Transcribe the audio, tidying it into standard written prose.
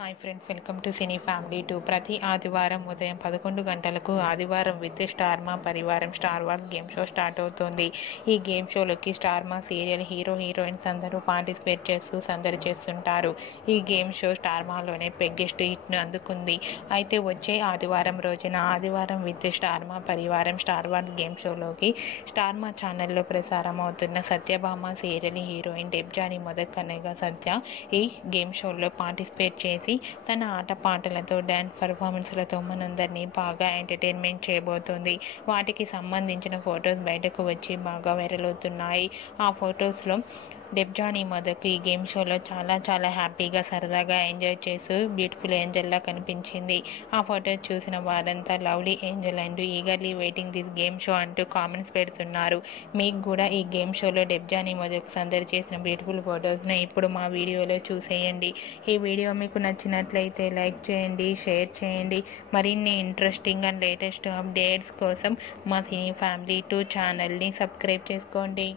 Hi friends, welcome to cine family 2. ప్రతి ఆదివారం ఉదయం 11 గంటలకు ఆదివారం విత్ స్టార్ మా పరివారం star wars game show start అవుతుంది. ఈ గేమ్ షోలోకి స్టార్ మా సీరియల్ హీరోయిన్స్ అందరూ పార్టిసిపేట్ చేస్తూ సందడి చేస్తుంటారు. ఈ గేమ్ షో స్టార్ మాలోనే బిగ్గెస్ట్ హిట్ను అందుకుంది. అయితే వచ్చే ఆదివారం రోజున ఆదివారం విత్ స్టార్ మా పరివారం స్టార్ వార్స్ గేమ్ షోలోకి స్టార్ మా ఛానల్లో ప్రసారం అవుతున్న సత్యభామ సీరియల్ హీరోయిన్ డెబ్జానీ మొదకన్నెగా సత్య ఈ గేమ్ షోలో పార్టిసిపేట్ చేసి తన ఆటపాటలతో డ్యాన్స్ పర్ఫార్మెన్స్లతో మనందరినీ బాగా ఎంటర్టైన్మెంట్ చేయబోతోంది. వాటికి సంబంధించిన ఫొటోస్ బయటకు వచ్చి బాగా వైరల్ అవుతున్నాయి. ఆ ఫొటోస్లో డెబ్జానీ మొదకు ఈ గేమ్ షోలో చాలా హ్యాపీగా సరదాగా ఎంజాయ్ చేస్తూ బ్యూటిఫుల్ ఏంజల్లా కనిపించింది. ఆ ఫొటోస్ చూసిన వారంతా lovely Angel and eagerly waiting this game show అంటూ కామెంట్స్ పెడుతున్నారు. మీకు కూడా ఈ గేమ్ షోలో డెబ్జానీ మొదకు సందడి చేసిన బ్యూటిఫుల్ ఫొటోస్ని ఇప్పుడు మా వీడియోలో చూసేయండి. ఈ వీడియో మీకు నచ్చినట్లయితే లైక్ చేయండి, షేర్ చేయండి. మరిన్ని ఇంట్రెస్టింగ్ అండ్ లేటెస్ట్ అప్డేట్స్ కోసం మా సినీ ఫ్యామిలీ 2 ఛానల్ని సబ్స్క్రైబ్ చేసుకోండి.